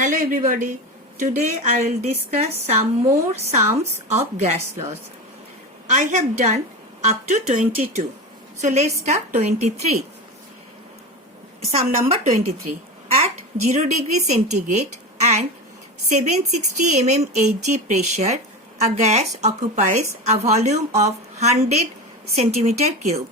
Hello everybody. Today I will discuss some more sums of gas laws. I have done up to 22. So let's start 23. Sum number 23. At 0 degree centigrade and 760 mm Hg pressure, a gas occupies a volume of 100 centimeter cube.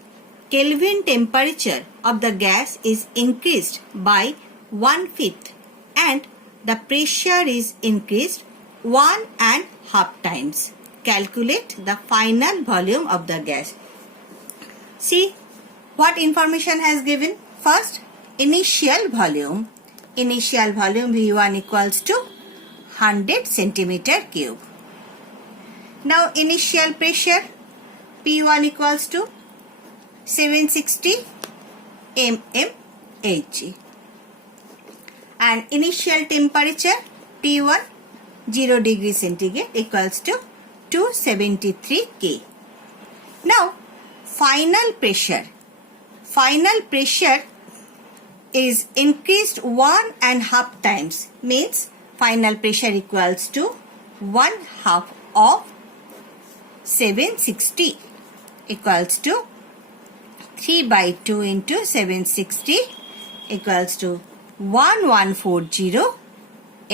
Kelvin temperature of the gas is increased by 1/5 and the pressure is increased 1.5 times. Calculate the final volume of the gas. See what information has given. First, initial volume. Initial volume V1 equals to 100 centimeter cube. Now initial pressure P1 equals to 760 mm Hg. And initial temperature T1 0 degree centigrade equals to 273 K. Now final pressure. Final pressure is increased 1.5 times, means final pressure equals to 1/2 of 760 equals to 3/2 into 760 equals to 1140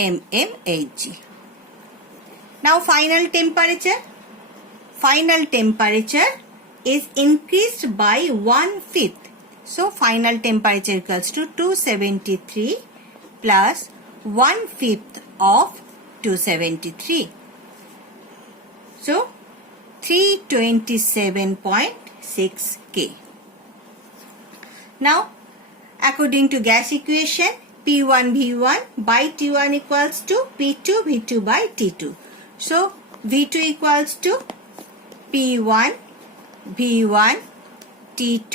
mmHg. Now final temperature. Final temperature is increased by 1/5. So final temperature equals to 273 plus 1/5 of 273. So 327.6 K. Now according to gas equation, P1 V1 by T1 equals to P2 V2 by T2. So V2 equals to P1 V1 T2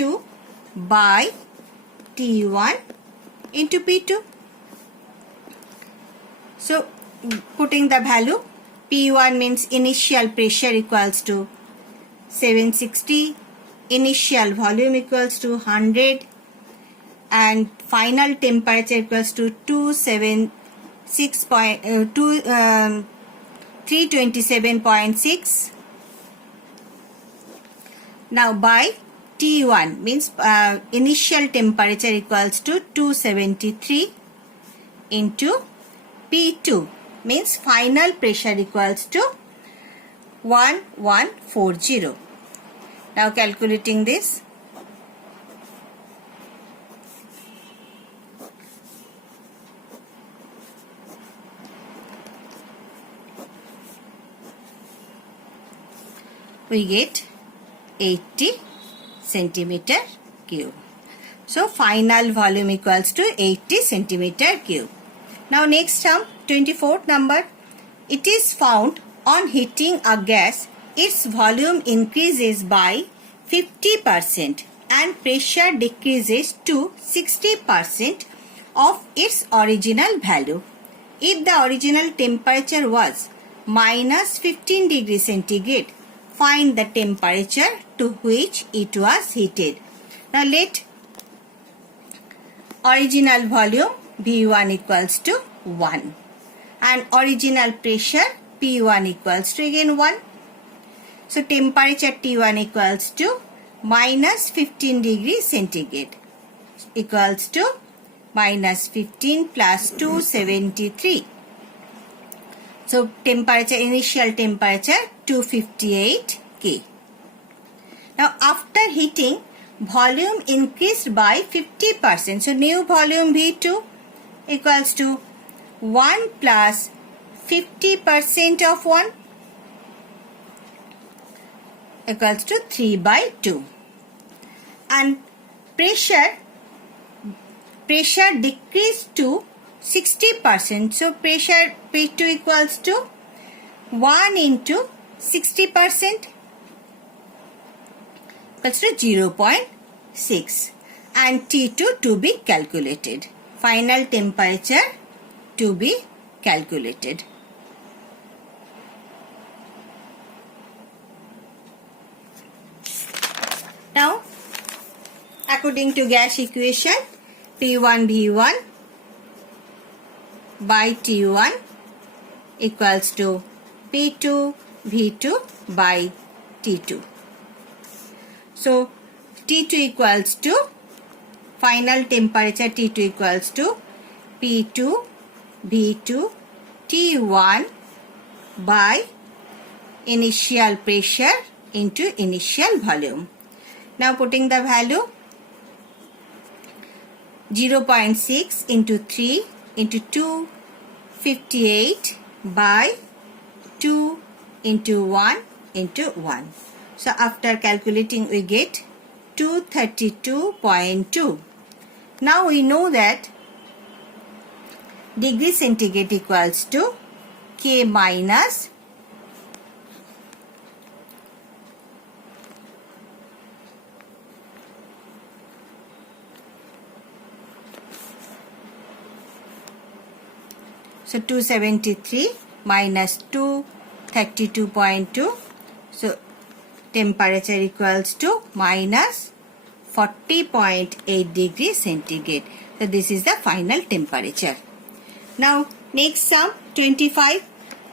by T1 into P2. So putting the value, P1 means initial pressure equals to 760, initial volume equals to 100, and final temperature equals to 327.6. Now by T1 means initial temperature equals to 273 into P2 means final pressure equals to 1140. Now calculating this. We get 80 centimeter cube. So final volume equals to 80 centimeter cube. Now next term, 24th number. It is found on heating a gas, its volume increases by 50% and pressure decreases to 60% of its original value. If the original temperature was minus 15 degrees centigrade, find the temperature to which it was heated. Now let original volume V1 equals to 1 and original pressure P1 equals to again 1. So temperature T1 equals to minus 15 degrees centigrade equals to minus 15 plus 273. So temperature, initial temperature 258 K. Now after heating, volume increased by 50%. So new volume V2 equals to 1 plus 50% of 1 equals to 3/2. And pressure decreased to 60%. So pressure P2 equals to 1 into 60% equals to 0.6 and T2 to be calculated. Final temperature to be calculated. Now according to gas equation, P1 V1 by T1 equals to P2 V2 by T2. So T2 equals to final temperature, T2 equals to P2 V2 T1 by initial pressure into initial volume. Now putting the value 0.6 into 3 into 258 by 2 into 1 into 1. So after calculating we get 232.2. Now we know that degree centigrade equals to K minus So 273 minus 232.2. So temperature equals to minus 40.8 degrees centigrade. So this is the final temperature. Now next sum 25.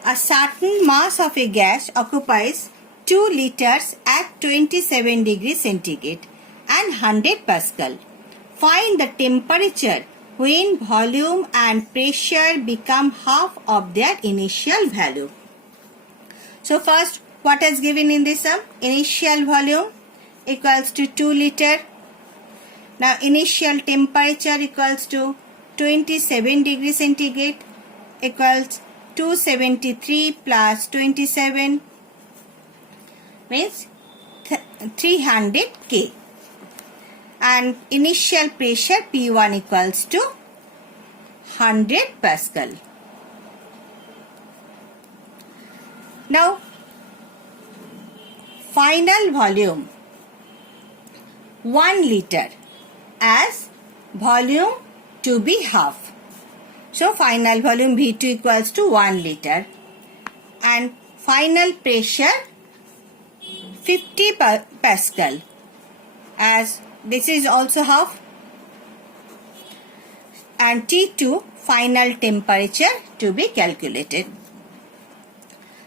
A certain mass of a gas occupies 2 liters at 27 degrees centigrade and 100 Pascal. Find the temperature when volume and pressure become half of their initial value. So first, what is given in this sum? Initial volume equals to 2 liter. Now initial temperature equals to 27 degrees centigrade equals 273 plus 27 means 300 K. And initial pressure P1 equals to 100 Pascal. Now final volume 1 liter as volume to be half. So final volume V2 equals to 1 liter and final pressure 50 Pascal as this is also half, and T2 final temperature to be calculated.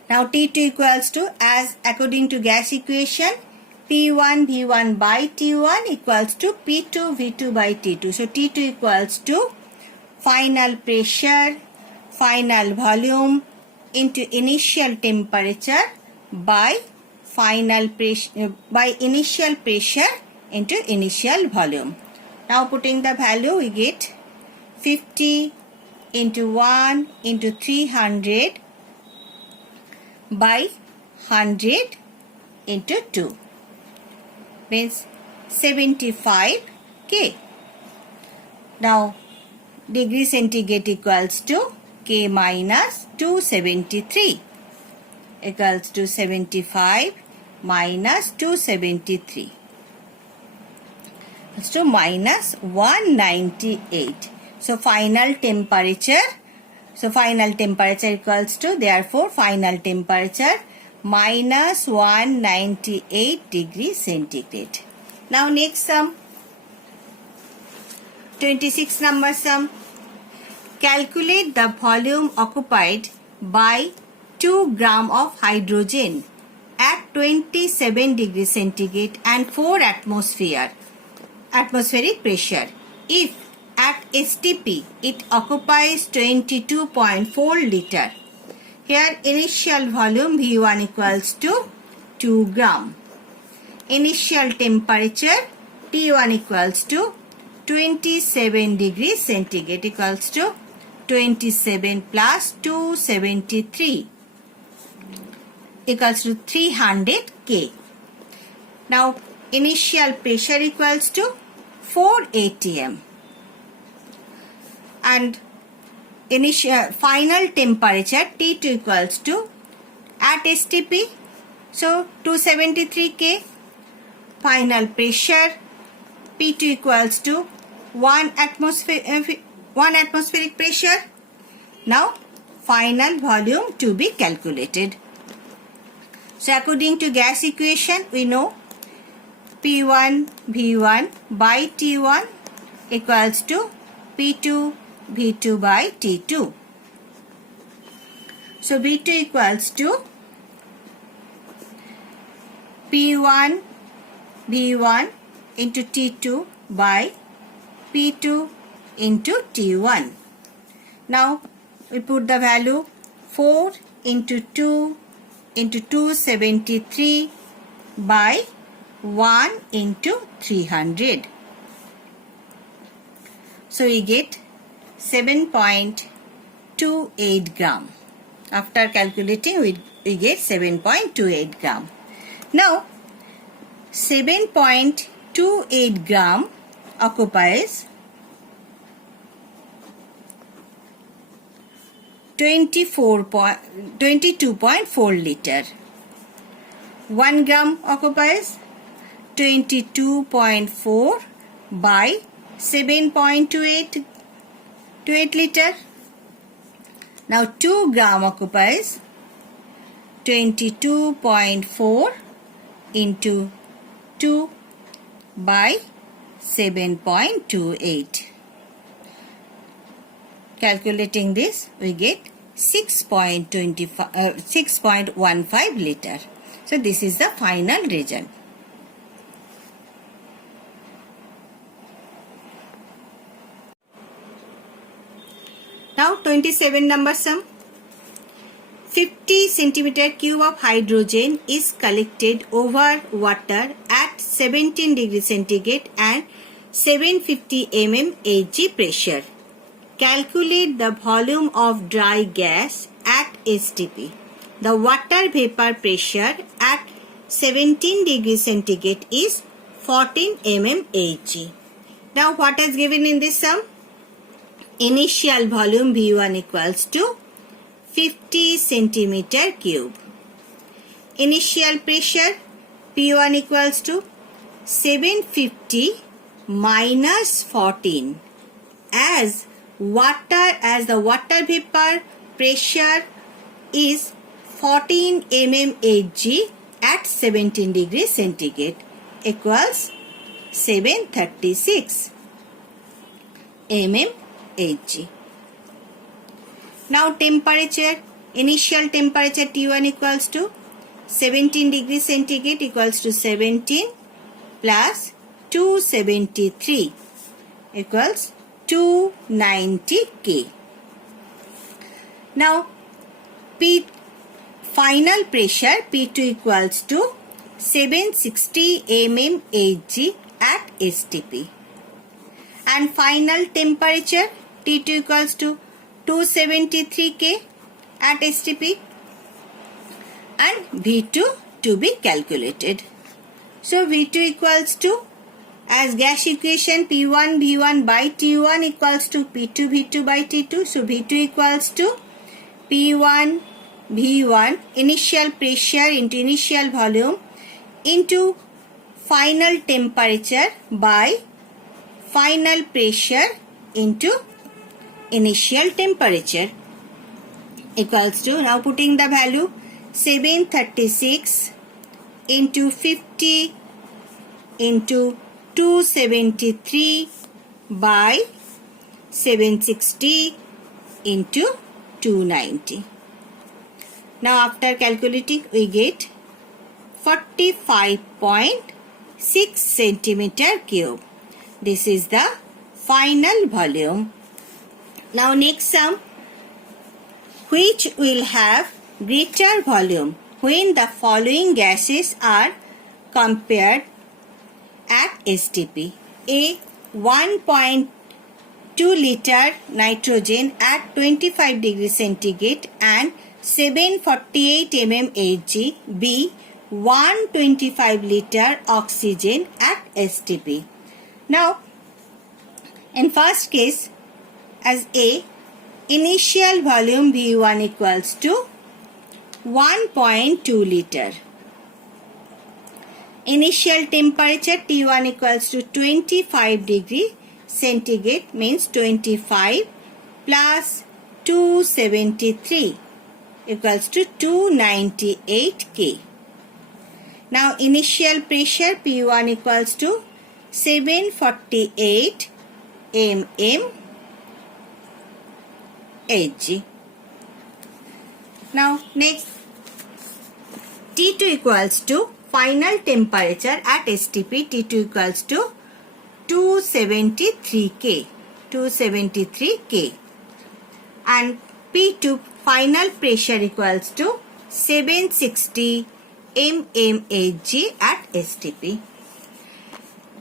Now T2 equals to, as according to gas equation, P1 V1 by T1 equals to P2 V2 by T2. So T2 equals to final pressure, final volume into initial temperature by final pressure by initial pressure into initial volume. Now putting the value we get 50 into 1 into 300 by 100 into 2 means 75 K. Now degree centigrade equals to K minus 273 equals to 75 minus 273 to minus 198. So final temperature equals to, therefore final temperature minus 198 degrees centigrade. Now next sum 26 number sum. Calculate the volume occupied by 2 gram of hydrogen at 27 degrees centigrade and 4 atmospheric pressure if at STP it occupies 22.4 liter. Here initial volume V1 equals to 2 gram. Initial temperature T1 equals to 27 degrees centigrade equals to 27 plus 273 equals to 300 K. Now initial pressure equals to 4 atm and initial final temperature T2 equals to at STP, so 273 K. Final pressure P2 equals to 1 atmospheric pressure. Now final volume to be calculated. So according to gas equation we know P1 V1 by T1 equals to P2 V2 by T2. So V2 equals to P1 V1 into T2 by P2 into T1. Now we put the value 4 into 2 into 273 by 1 into 300. So we get 7.28 gram. After calculating, we get 7.28 gram. Now 7.28 gram occupies 22.4 liter. 1 gram occupies 22.4 by 7.28 liter. Now 2 gram occupies 22.4 into 2 by 7.28. Calculating this, we get 6.15 liter. So this is the final result. Now 27 number sum. 50 centimeter cube of hydrogen is collected over water at 17 degrees centigrade and 750 mm Hg pressure. Calculate the volume of dry gas at STP. The water vapor pressure at 17 degrees centigrade is 14 mm Hg. Now what is given in this sum? Initial volume V1 equals to 50 centimeter cube. Initial pressure P1 equals to 750 minus 14 as the water vapor pressure is 14 mm Hg at 17 degrees centigrade equals 736 mm Hg. Now temperature, initial temperature T1 equals to 17 degrees centigrade equals to 17 plus 273 equals 290 K. Now final pressure P2 equals to 760 mm Hg at STP. And final temperature T2 equals to 273 K at STP and V2 to be calculated. So V2 equals to, as gas equation, P1 V1 by T1 equals to P2 V2 by T2. So V2 equals to P1 V1 initial pressure into initial volume into final temperature by final pressure into initial temperature equals to, now putting the value 736 into 50 into 273 by 760 into 290. Now after calculating we get 45.6 centimeter cube. This is the final volume. Now next sum, which will have greater volume when the following gases are compared at STP. A 1.2 liter nitrogen at 25 degrees centigrade and 748 mm Hg. B 125 liter oxygen at STP. Now in first case, as A, initial volume V1 equals to 1.2 liter. Initial temperature T1 equals to 25 degree centigrade, means 25 plus 273 equals to 298 K. Now initial pressure P1 equals to 748 mm Hg. Now next, T2 equals to final temperature at STP. T2 equals to 273 K. 273 K. And P2 final pressure equals to 760 mmHg at STP.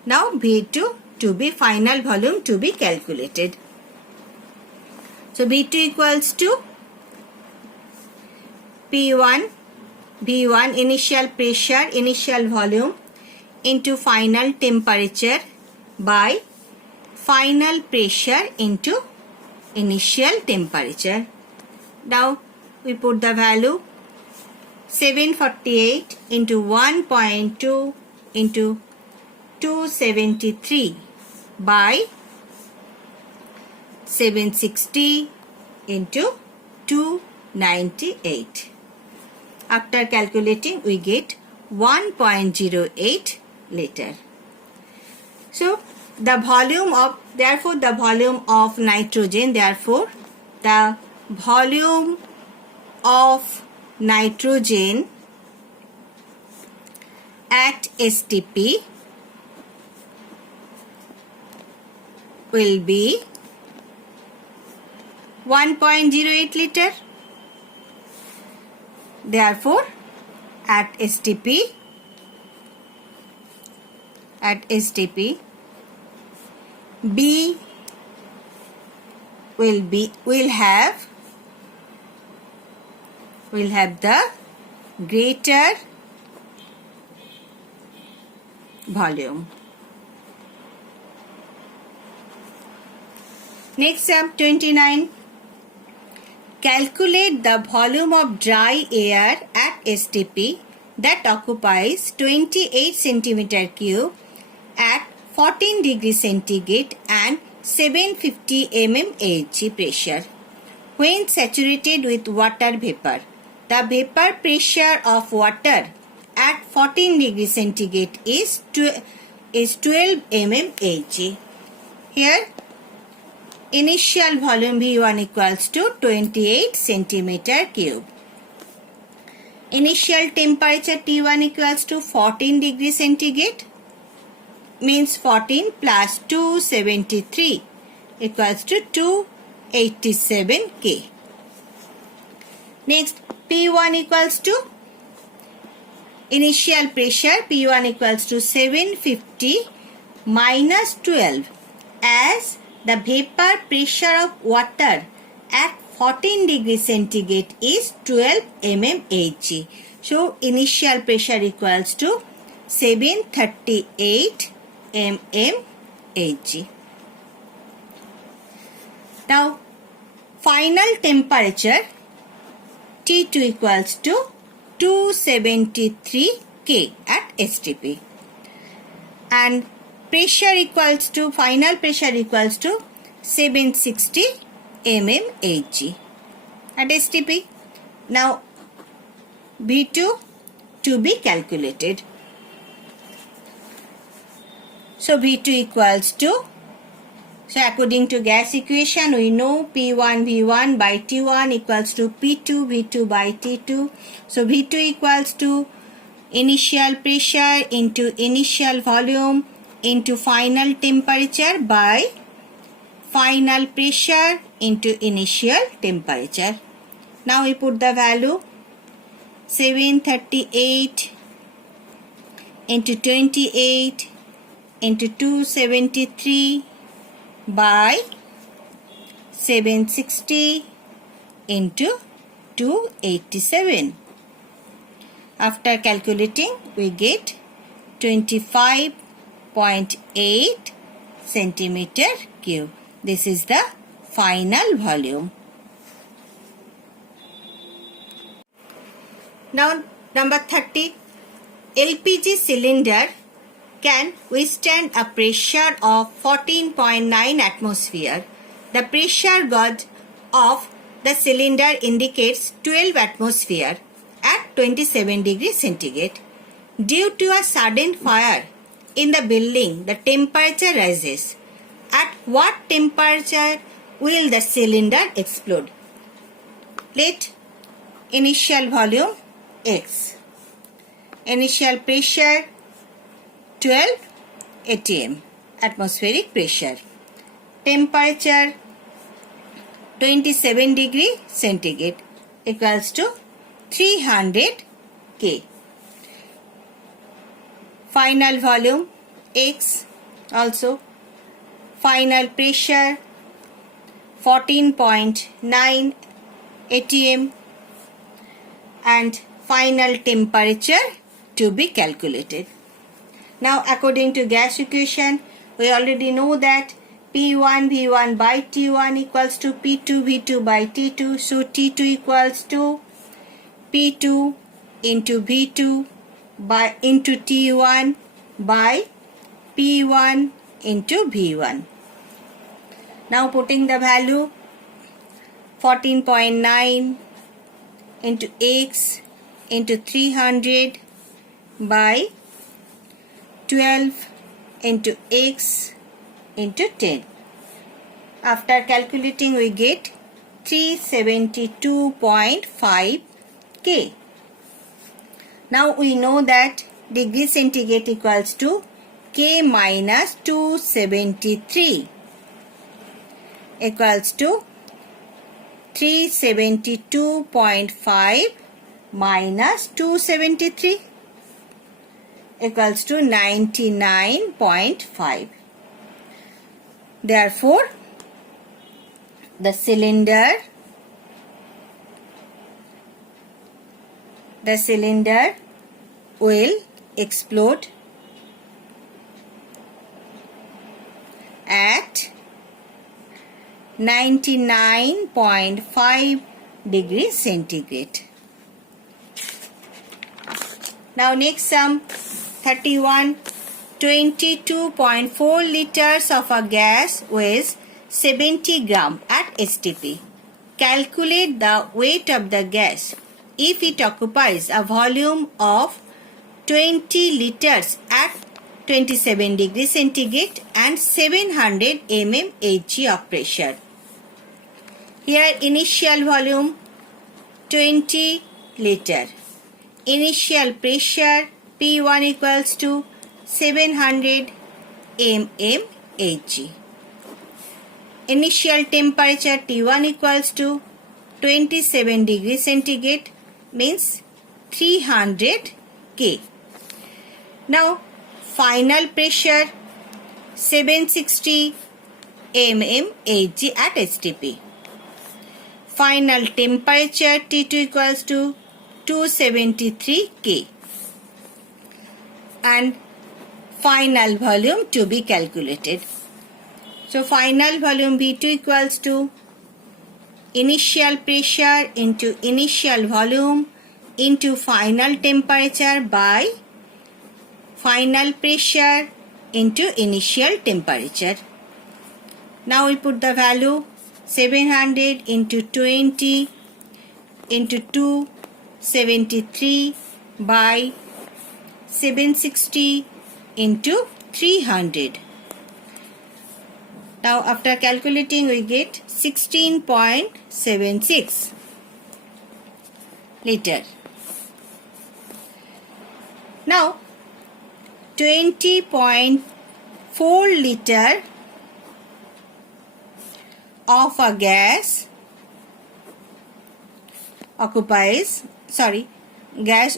Now V2 to be final volume to be calculated. So V2 equals to P1, V1 initial pressure, initial volume into final temperature by final pressure into initial temperature. Now we put the value 748 into 1.2 into 273 by 760 into 298. After calculating, we get 1.08 liter. So the volume of, therefore the volume of nitrogen, therefore the volume of nitrogen at STP will be 1.08 liter. Therefore, at STP, B will have the greater volume. Next step 29. Calculate the volume of dry air at STP that occupies 28 centimeter cube at 14 degrees centigrade and 750 mmHg pressure. When saturated with water vapor, the vapor pressure of water at 14 degrees centigrade is 12 mmHg. Here, initial volume V1 equals to 28 centimeter cube. Initial temperature T1 equals to 14 degrees centigrade, means 14 plus 273 equals to 287 K. Next, P1 equals to initial pressure P1 equals to 750 minus 12, as the vapor pressure of water at 14 degrees centigrade is 12 mmHg. So initial pressure equals to 738 mmHg. Now final temperature T2 equals to 273 K at STP, and pressure equals to, final pressure equals to 760 mmHg at STP. Now V2 to be calculated. So V2 equals to, so according to gas equation, we know P1 V1 by T1 equals to P2 V2 by T2. So V2 equals to initial pressure into initial volume into final temperature by final pressure into initial temperature. Now we put the value 738 into 28 into 273 by 760 into 287. After calculating, we get 25.8 centimeter cube. This is the final volume. Now number 30. LPG cylinder can withstand a pressure of 14.9 atmosphere. The pressure gauge of the cylinder indicates 12 atmosphere at 27 degrees centigrade. Due to a sudden fire in the building, the temperature rises. At what temperature will the cylinder explode? Let initial volume X. Initial pressure 12 atm, atmospheric pressure. Temperature 27 degree centigrade equals to 300 K. Final volume X also. Final pressure 14.9 atm and final temperature to be calculated. Now according to gas equation, we already know that P1 V1 by T1 equals to P2 V2 by T2. So T2 equals to P2 into V2 by into T1 by P1 into V1. Now putting the value 14.9 into X into 300 by 12 into X into 10. After calculating we get 372.5 K. Now we know that degree centigrade equals to K minus 273 equals to 372.5 minus 273 equals to 99.5. Therefore, the cylinder will explode at 99.5 degrees centigrade. Now next sum 31. 22.4 liters of a gas weighs 70 gram at STP. Calculate the weight of the gas if it occupies a volume of 20 liters at 27 degrees centigrade and 700 mmHg of pressure. Here initial volume 20 liter. Initial pressure P1 equals to 700 mmHg. Initial temperature T1 equals to 27 degrees centigrade means 300 K. Now final pressure 760 mmHg at STP. Final temperature T2 equals to 273 K. And final volume to be calculated. So final volume V2 equals to initial pressure into initial volume into final temperature by final pressure into initial temperature. Now we put the value 700 into 20 into 273 by 760 into 300. Now after calculating we get 16.76 liter. Now 20.4 liter of a gas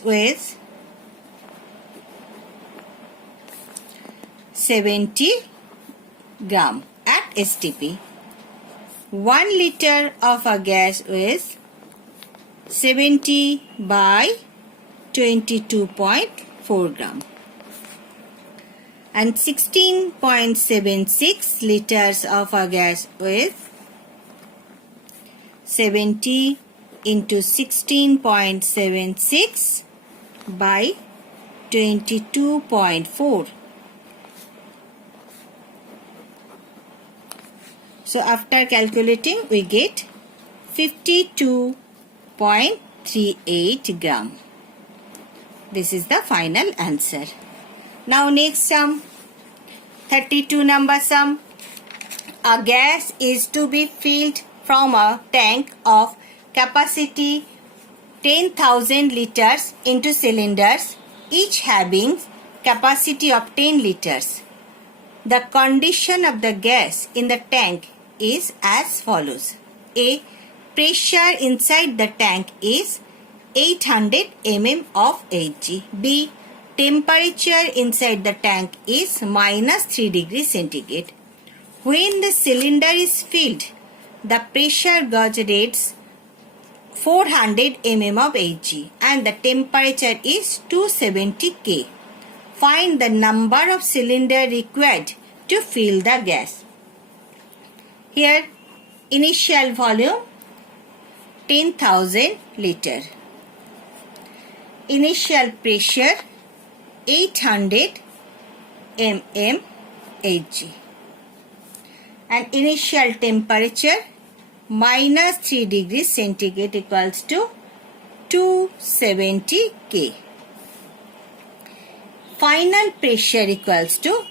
weighs 70 gram at STP. 1 liter of a gas weighs 70 by 22.4 gram. And 16.76 liters of a gas weighs 70 into 16.76 by 22.4. So after calculating we get 52.38 gram. This is the final answer. Now next sum, 32 number sum. A gas is to be filled from a tank of capacity 10,000 liters into cylinders, each having capacity of 10 liters. The condition of the gas in the tank is as follows. A. Pressure inside the tank is 800 mm of Hg. B. Temperature inside the tank is minus 3 degrees centigrade. When the cylinder is filled, the pressure gauge reads 400 mm of Hg and the temperature is 270 K. Find the number of cylinder required to fill the gas. Here, initial volume 10,000 liter. Initial pressure 800 mm Hg. And initial temperature minus 3 degrees centigrade equals to 270 K. Final pressure equals to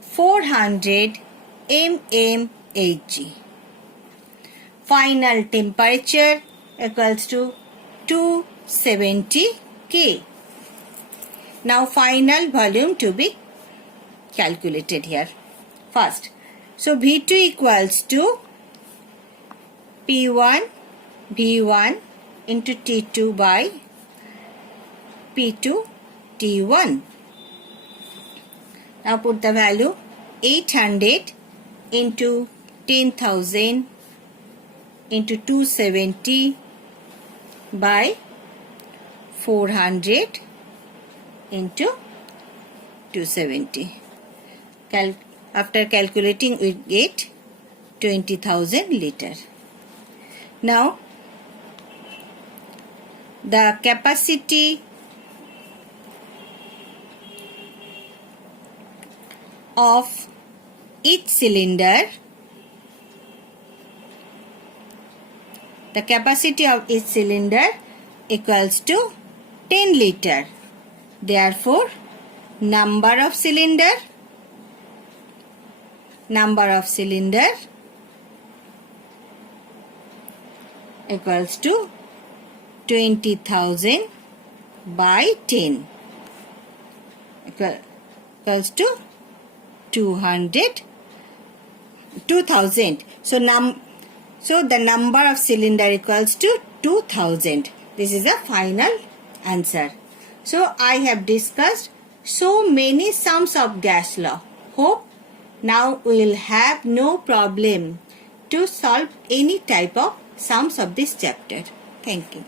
400 mm Hg. Final temperature equals to 270 K. Now final volume to be calculated here. First, so V2 equals to P1 V1 into T2 by P2 T1. Now put the value 800 into 10,000 into 270 by 400 into 270. After calculating, we get 20,000 liter. Now, the capacity of each cylinder, equals to 10 liter. Therefore, number of cylinder equals to 20,000 by 10 equals to 2,000. So the number of cylinder equals to 2,000. This is the final answer. So I have discussed so many sums of gas law. Hope now we will have no problem to solve any type of sums of this chapter. Thank you.